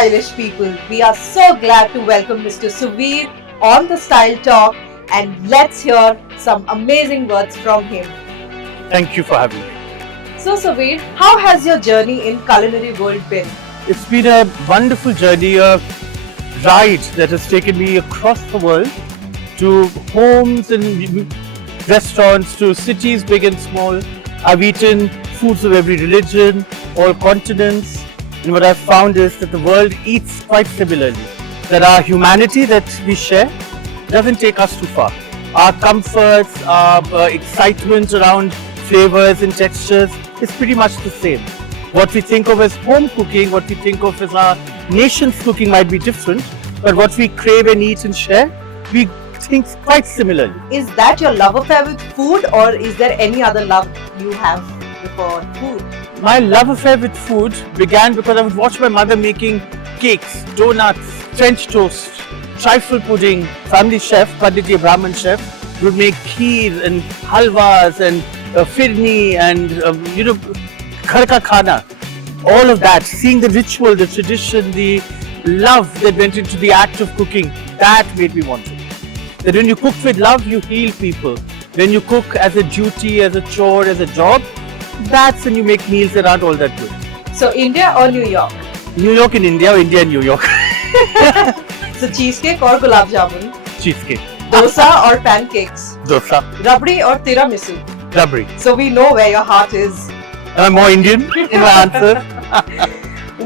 stylish people. We are so glad to welcome Mr. Suvir on the Style Talk, and let's hear some amazing words from him. Thank you for having me. So Suvir, how has your journey in culinary world been? It's been a wonderful journey, a ride that has taken me across the world to homes and restaurants, to cities big and small. I've eaten foods of every religion, all continents, and what I've found is that the world eats quite similarly. That our humanity that we share doesn't take us too far. Our comforts, our excitement around flavors and textures is pretty much the same. What we think of as home cooking, what we think of as our nation's cooking might be different, but what we crave and eat and share, we think quite similarly. Is that your love affair with food, or is there any other love you have for food? My love affair with food began because I would watch my mother making cakes, donuts, French toast, trifle pudding. Family chef, Pandit Brahmin chef, would make kheer and halwas and firni and ghar ka khana. All of that, seeing the ritual, the tradition, the love that went into the act of cooking, that made me want to. That when you cook with love, you heal people. When you cook as a duty, as a chore, as a job, that's when you make meals that aren't all that good. So India or New York? New York in India or India in New York? So cheesecake or gulab jamun? Cheesecake. Dosa or pancakes? Dosa. Rabdi or tiramisu? Rabri. So we know where your heart is. I'm more Indian in my answer.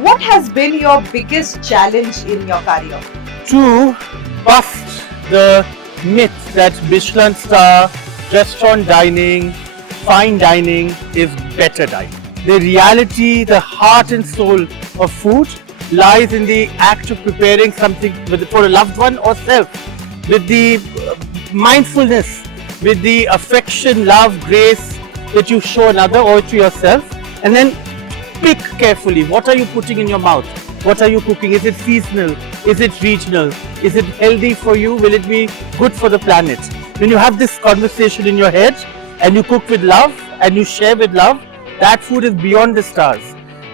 What has been your biggest challenge in your career? To bust the myth that Michelin star restaurant dining, fine dining is better dining. The reality, the heart and soul of food lies in the act of preparing something for a loved one or self, with the mindfulness, with the affection, love, grace that you show another or to yourself, and then pick carefully what are you putting in your mouth, what are you cooking, is it seasonal, is it regional, is it healthy for you, will it be good for the planet? When you have this conversation in your head and you cook with love and you share with love, that food is beyond the stars.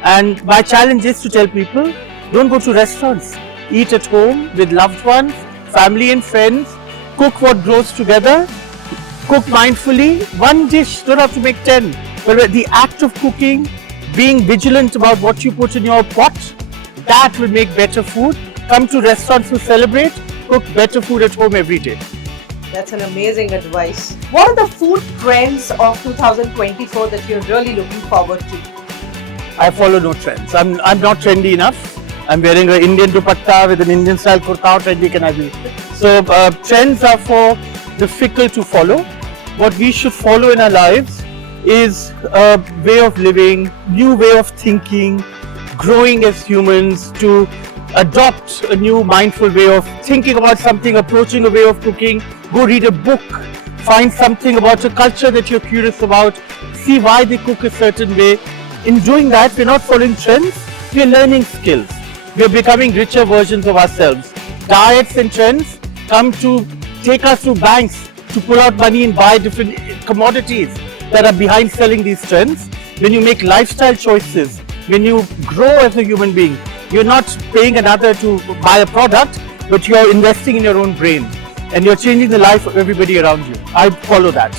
And my challenge is to tell people, don't go to restaurants, eat at home with loved ones, family and friends, cook what grows together, cook mindfully, one dish, don't have to make 10. But the act of cooking, being vigilant about what you put in your pot, that will make better food. Come to restaurants to celebrate, cook better food at home every day. That's an amazing advice. What are the food trends of 2024 that you're really looking forward to? I follow no trends. I'm not trendy enough. I'm wearing an Indian dupatta with an Indian style kurta. How trendy can I be? So trends are for the fickle to follow. What we should follow in our lives is a way of living, new way of thinking, growing as humans, to adopt a new mindful way of thinking about something, approaching a way of cooking. Go read a book, find something about a culture that you're curious about, see why they cook a certain way. In doing that, we're not following trends, we're learning skills. We're becoming richer versions of ourselves. Diets and trends come to take us to banks to pull out money and buy different commodities that are behind selling these trends. When you make lifestyle choices, when you grow as a human being, you're not paying another to buy a product, but you're investing in your own brain and you're changing the life of everybody around you. I follow that.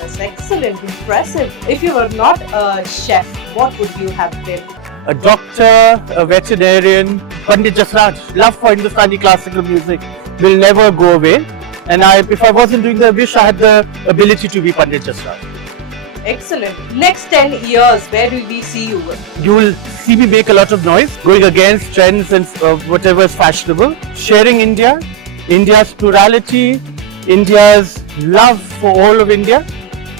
That's excellent, impressive. If you were not a chef, what would you have been? A doctor, a veterinarian, Pandit Jasraj. Love for Hindustani classical music will never go away. And if I wasn't doing the wish, I had the ability to be Pandit Jasraj. Excellent. Next 10 years, where will we see you? You will see me make a lot of noise, going against trends and whatever is fashionable. Sharing India, India's plurality, India's love for all of India.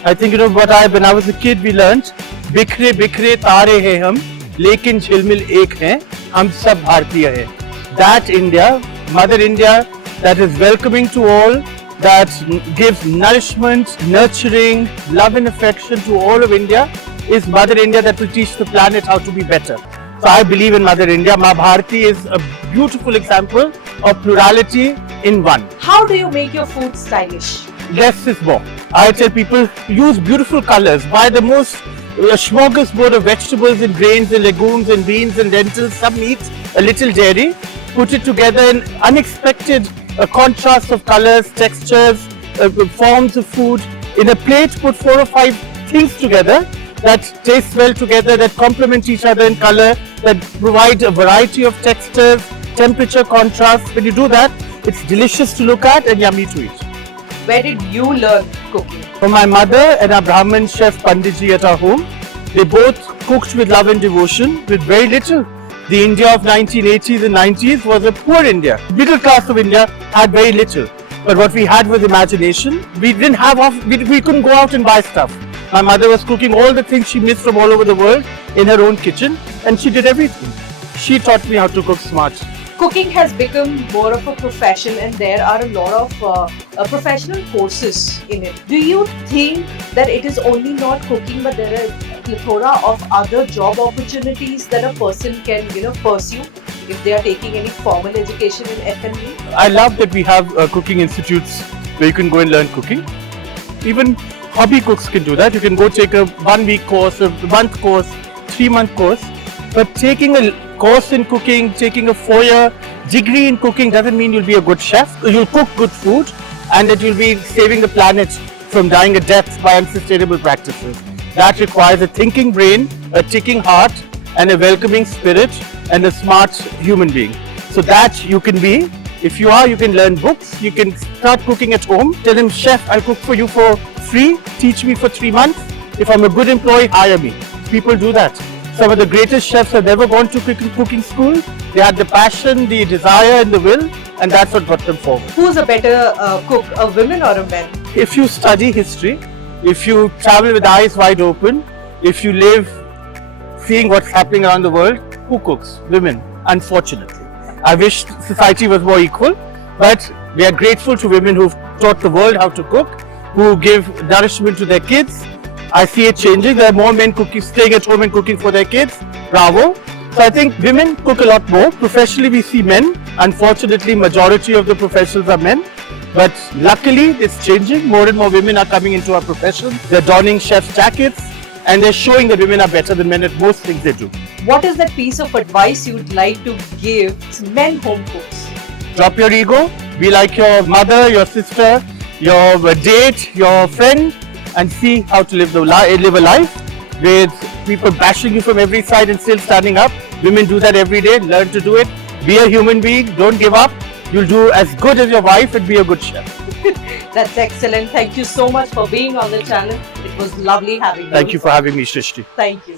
I think when I was a kid, we learnt, बिखरे बिखरे तारे हैं हम, लेकिन झिलमिल एक हैं, हम सब भारतीय हैं. That India, Mother India, that is welcoming to all, that gives nourishment, nurturing, love and affection to all of India, is Mother India that will teach the planet how to be better. So I believe in Mother India. Ma Bharati is a beautiful example of plurality in one. How do you make your food stylish? Less is more. I tell people, use beautiful colors, buy the most a smorgasbord of vegetables and grains and legumes and beans and lentils, some meat, a little dairy. Put it together in unexpected contrast of colors, textures, forms of food. In a plate, put 4 or 5 things together that taste well together, that complement each other in color, that provide a variety of textures, temperature contrast. When you do that, it's delicious to look at and yummy to eat. Where did you learn cooking? From my mother and our Brahmin chef Panditji at our home. They both cooked with love and devotion with very little. The India of 1980s and 90s was a poor India. Middle class of India had very little. But what we had was imagination. We didn't have, we couldn't go out and buy stuff. My mother was cooking all the things she missed from all over the world in her own kitchen, and she did everything. She taught me how to cook smart. Cooking has become more of a profession, and there are a lot of professional courses in it. Do you think that it is only not cooking, but there are a plethora of other job opportunities that a person can, pursue if they are taking any formal education in F&B? I love that we have cooking institutes where you can go and learn cooking. Even hobby cooks can do that. You can go take a 1-week course, a month course, 3-month course. But taking a course in cooking, taking a 4-year degree in cooking doesn't mean you'll be a good chef. You'll cook good food and that you'll be saving the planet from dying a death by unsustainable practices. That requires a thinking brain, a ticking heart, and a welcoming spirit, and a smart human being. So that you can be. If you are, you can learn books. You can start cooking at home. Tell him, chef, I'll cook for you for free. Teach me for 3 months. If I'm a good employee, hire me. People do that. Some of the greatest chefs have never gone to cooking school. They had the passion, the desire and the will, and that's what got them forward. Who's a better cook, a woman or a man? If you study history, if you travel with eyes wide open, if you live seeing what's happening around the world, who cooks? Women, unfortunately. I wish society was more equal, but we are grateful to women who've taught the world how to cook, who give nourishment to their kids. I see it changing. There are more men staying at home and cooking for their kids. Bravo. So I think women cook a lot more. Professionally, we see men. Unfortunately, majority of the professionals are men. But luckily, it's changing. More and more women are coming into our profession. They're donning chef's jackets and they're showing that women are better than men at most things they do. What is that piece of advice you'd like to give men home cooks? Drop your ego. Be like your mother, your sister, your date, your friend, and see how to live a life with people bashing you from every side and still standing up. Women do that every day. Learn to do it. Be a human being. Don't give up. You'll do as good as your wife and be a good chef. That's excellent. Thank you so much for being on the channel. It was lovely having you. Thank you for having me, Shrishti. Thank you.